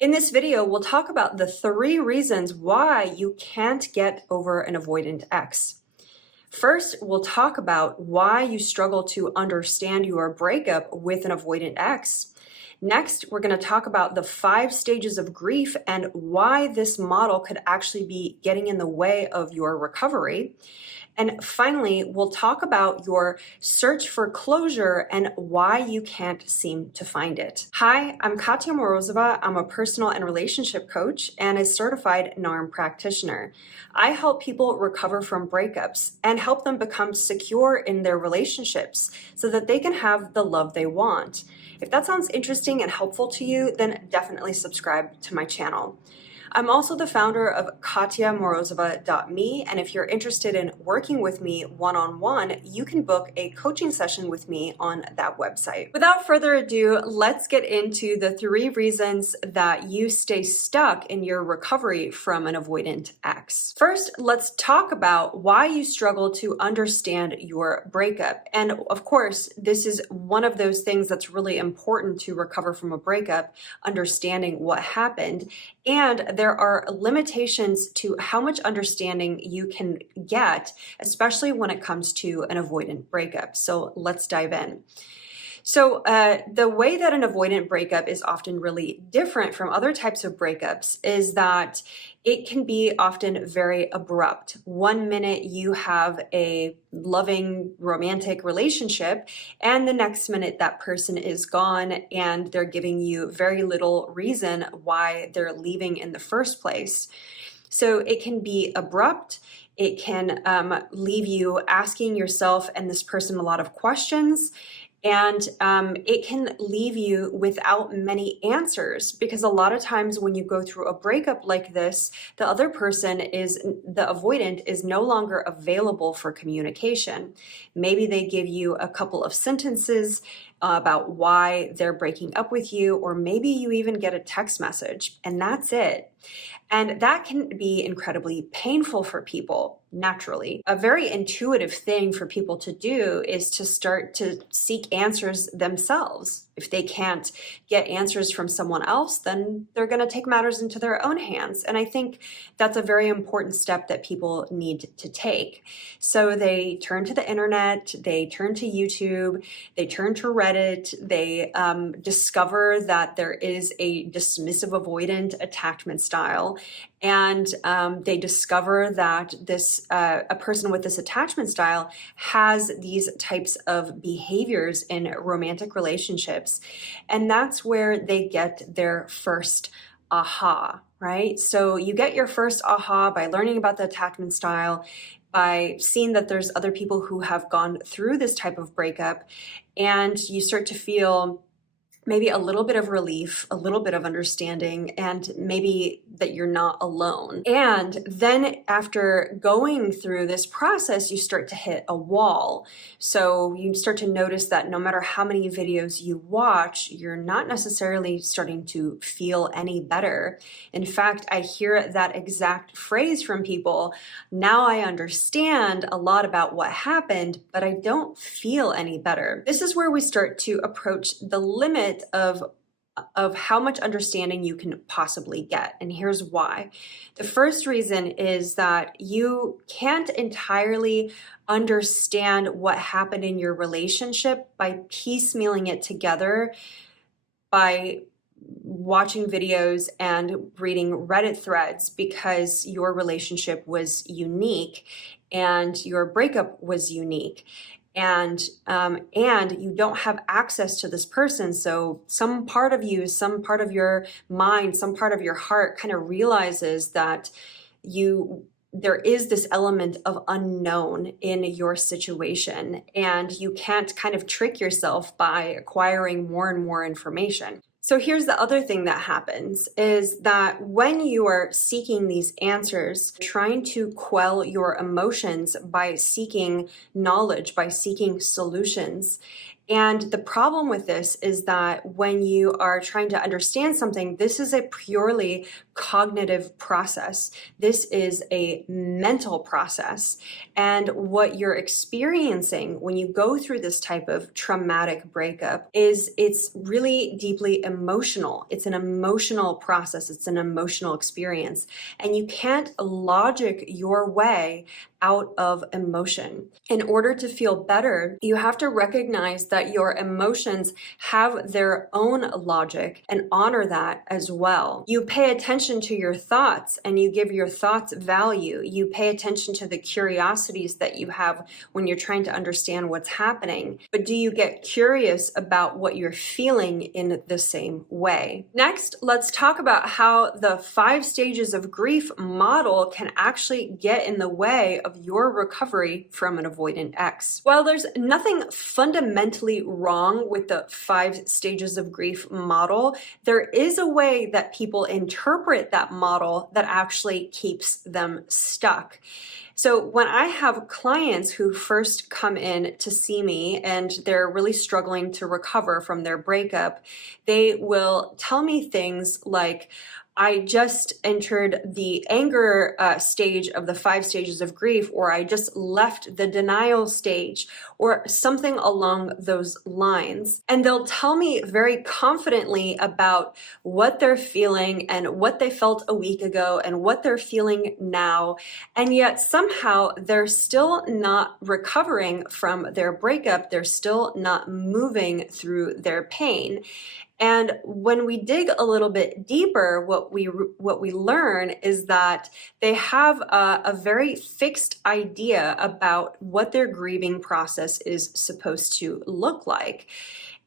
In this video, we'll talk about the 3 reasons why you can't get over an avoidant ex. First, we'll talk about why you struggle to understand your breakup with an avoidant ex. Next, we're going to talk about the 5 stages of grief and why this model could actually be getting in the way of your recovery. And finally, we'll talk about your search for closure and why you can't seem to find it. Hi, I'm Katya Morozova. I'm a personal and relationship coach and a certified NARM practitioner. I help people recover from breakups and help them become secure in their relationships so that they can have the love they want. If that sounds interesting and helpful to you, then definitely subscribe to my channel. I'm also the founder of KatyaMorozova.me, and if you're interested in working with me one-on-one, you can book a coaching session with me on that website. Without further ado, let's get into the 3 reasons that you stay stuck in your recovery from an avoidant ex. First, let's talk about why you struggle to understand your breakup. And of course, this is one of those things that's really important to recover from a breakup, understanding what happened. And there are limitations to how much understanding you can get, especially when it comes to an avoidant breakup. So let's dive in. So the way that an avoidant breakup is often really different from other types of breakups is that it can be often very abrupt. One minute you have a loving romantic relationship, and the next minute that person is gone and they're giving you very little reason why they're leaving in the first place. So it can be abrupt. It can leave you asking yourself and this person a lot of questions. And it can leave you without many answers, because a lot of times when you go through a breakup like this, the other person the avoidant is no longer available for communication. Maybe they give you a couple of sentences about why they're breaking up with you, or maybe you even get a text message, and that's it. And that can be incredibly painful for people, naturally. A very intuitive thing for people to do is to start to seek answers themselves. If they can't get answers from someone else, then they're going to take matters into their own hands. And I think that's a very important step that people need to take. So they turn to the internet, they turn to YouTube, they turn to Reddit, they discover that there is a dismissive avoidant attachment style. And they discover that a person with this attachment style has these types of behaviors in romantic relationships. And that's where they get their first aha, right? So you get your first aha by learning about the attachment style, by seeing that there's other people who have gone through this type of breakup, and you start to feel maybe a little bit of relief, a little bit of understanding, and maybe that you're not alone. And then after going through this process, you start to hit a wall. So you start to notice that no matter how many videos you watch, you're not necessarily starting to feel any better. In fact, I hear that exact phrase from people: now I understand a lot about what happened, but I don't feel any better. This is where we start to approach the limit of how much understanding you can possibly get. And here's why. The first reason is that you can't entirely understand what happened in your relationship by piecemealing it together by watching videos and reading Reddit threads, because your relationship was unique and your breakup was unique. And you don't have access to this person. So some part of you, some part of your mind, some part of your heart kind of realizes that there is this element of unknown in your situation, and you can't kind of trick yourself by acquiring more and more information. So here's the other thing that happens is that when you are seeking these answers, trying to quell your emotions by seeking knowledge, by seeking solutions, And the problem with this is that when you are trying to understand something, this is a purely cognitive process. This is a mental process. And what you're experiencing when you go through this type of traumatic breakup is it's really deeply emotional. It's an emotional process. It's an emotional experience. And you can't logic your way out of emotion. In order to feel better, you have to recognize that your emotions have their own logic and honor that as well. You pay attention to your thoughts and you give your thoughts value. You pay attention to the curiosities that you have when you're trying to understand what's happening. But do you get curious about what you're feeling in the same way? Next, let's talk about how the 5 stages of grief model can actually get in the way of your recovery from an avoidant ex. While there's nothing fundamentally wrong with the 5 stages of grief model, there is a way that people interpret that model that actually keeps them stuck. So when I have clients who first come in to see me and they're really struggling to recover from their breakup, they will tell me things like, I just entered the anger stage of the 5 stages of grief, or I just left the denial stage, or something along those lines. And they'll tell me very confidently about what they're feeling and what they felt a week ago and what they're feeling now. And yet somehow they're still not recovering from their breakup. They're still not moving through their pain. And when we dig a little bit deeper, what we learn is that they have a very fixed idea about what their grieving process is supposed to look like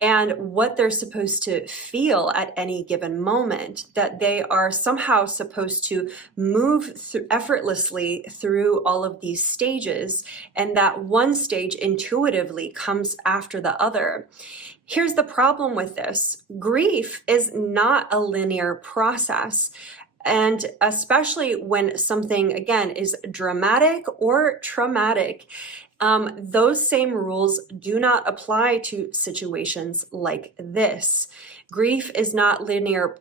and what they're supposed to feel at any given moment, that they are somehow supposed to move effortlessly through all of these stages, and that one stage intuitively comes after the other. Here's the problem with this. Grief is not a linear process. And especially when something, again, is dramatic or traumatic, those same rules do not apply to situations like this. Grief is not linear.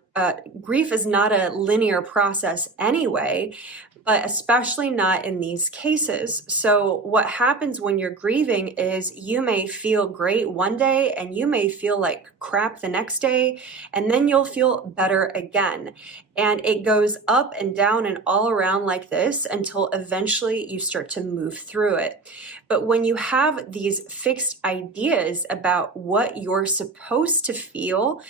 Grief is not a linear process anyway, but especially not in these cases. So what happens when you're grieving is you may feel great one day and you may feel like crap the next day, and then you'll feel better again. And it goes up and down and all around like this until eventually you start to move through it. But when you have these fixed ideas about what you're supposed to feel,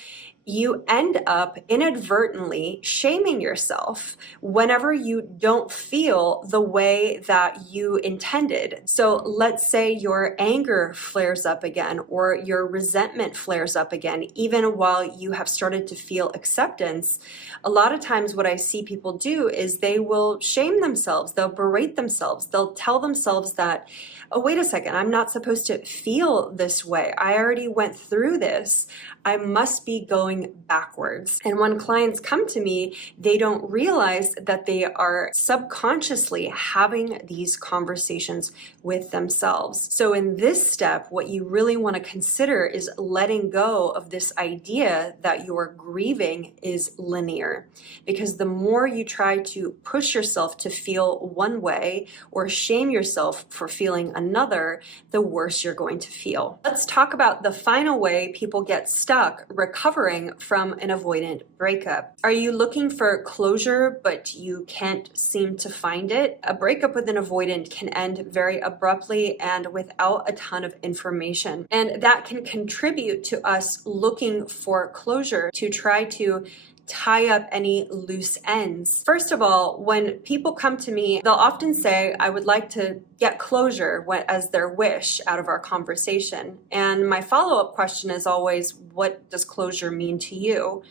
you end up inadvertently shaming yourself whenever you don't feel the way that you intended. So let's say your anger flares up again, or your resentment flares up again, even while you have started to feel acceptance. A lot of times what I see people do is they will shame themselves, they'll berate themselves, they'll tell themselves that, oh, wait a second, I'm not supposed to feel this way. I already went through this. I must be going backwards. And when clients come to me, they don't realize that they are subconsciously having these conversations with themselves. So in this step, what you really want to consider is letting go of this idea that your grieving is linear. Because the more you try to push yourself to feel one way or shame yourself for feeling another, the worse you're going to feel. Let's talk about the final way people get stuck recovering from an avoidant breakup. Are you looking for closure, but you can't seem to find it? A breakup with an avoidant can end very abruptly and without a ton of information. And that can contribute to us looking for closure to try to tie up any loose ends. First of all, when people come to me, they'll often say, I would like to get closure as their wish out of our conversation. And my follow-up question is always, what does closure mean to you?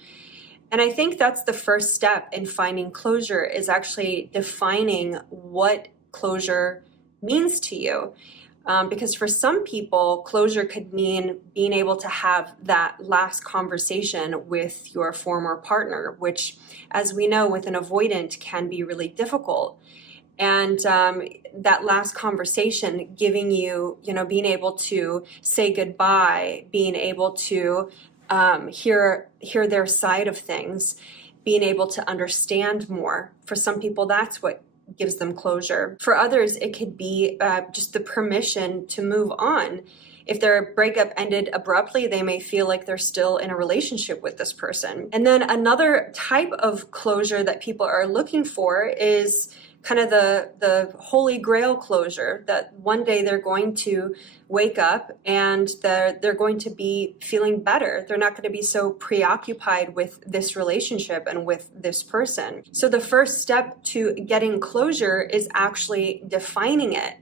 And I think that's the first step in finding closure, is actually defining what closure means to you. Because for some people, closure could mean being able to have that last conversation with your former partner, which, as we know, with an avoidant can be really difficult. And that last conversation giving you, being able to say goodbye, being able to hear their side of things, being able to understand more. For some people, that's what gives them closure. For others, it could be just the permission to move on. If their breakup ended abruptly, they may feel like they're still in a relationship with this person. And then another type of closure that people are looking for is kind of the holy grail closure, that one day they're going to wake up and they're going to be feeling better. They're not going to be so preoccupied with this relationship and with this person. So the first step to getting closure is actually defining it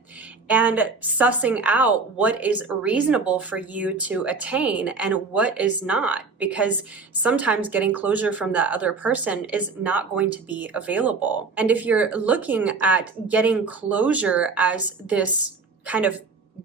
and sussing out what is reasonable for you to attain and what is not, because sometimes getting closure from that other person is not going to be available. And if you're looking at getting closure as this kind of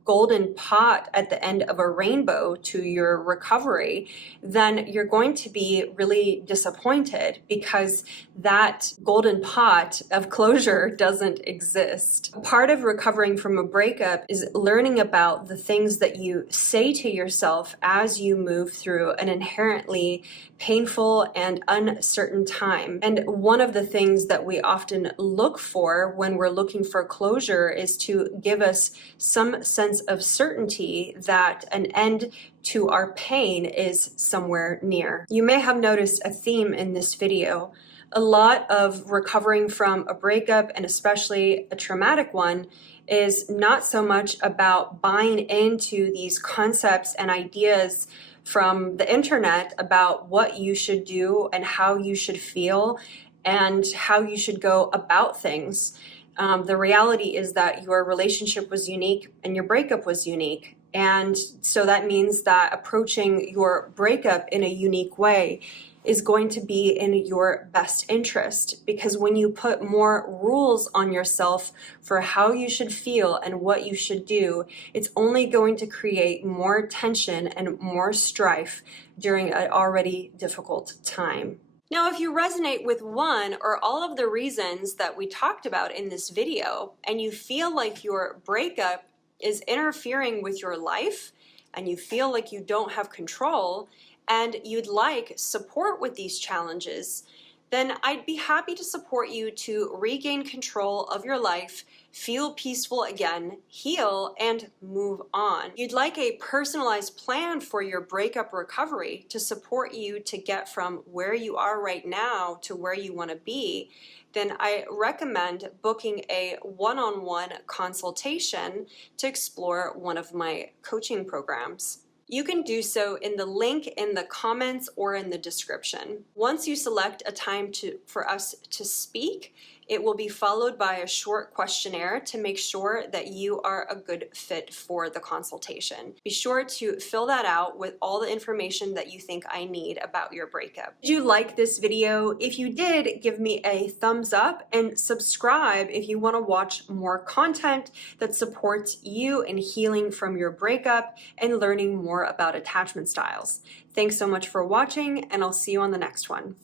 golden pot at the end of a rainbow to your recovery, then you're going to be really disappointed because that golden pot of closure doesn't exist. Part of recovering from a breakup is learning about the things that you say to yourself as you move through an inherently painful and uncertain time. And one of the things that we often look for when we're looking for closure is to give us some sense of certainty that an end to our pain is somewhere near. You may have noticed a theme in this video. A lot of recovering from a breakup, and especially a traumatic one, is not so much about buying into these concepts and ideas from the internet about what you should do and how you should feel and how you should go about things. The reality is that your relationship was unique and your breakup was unique. And so that means that approaching your breakup in a unique way is going to be in your best interest, because when you put more rules on yourself for how you should feel and what you should do, it's only going to create more tension and more strife during an already difficult time. Now, if you resonate with one or all of the reasons that we talked about in this video, and you feel like your breakup is interfering with your life, and you feel like you don't have control, and you'd like support with these challenges, then I'd be happy to support you to regain control of your life, feel peaceful again, heal, and move on. You'd like a personalized plan for your breakup recovery to support you to get from where you are right now to where you want to be, then I recommend booking a one-on-one consultation to explore one of my coaching programs. You can do so in the link in the comments or in the description. Once you select a time for us to speak, it will be followed by a short questionnaire to make sure that you are a good fit for the consultation. Be sure to fill that out with all the information that you think I need about your breakup. Did you like this video? If you did, give me a thumbs up and subscribe if you want to watch more content that supports you in healing from your breakup and learning more about attachment styles. Thanks so much for watching, and I'll see you on the next one.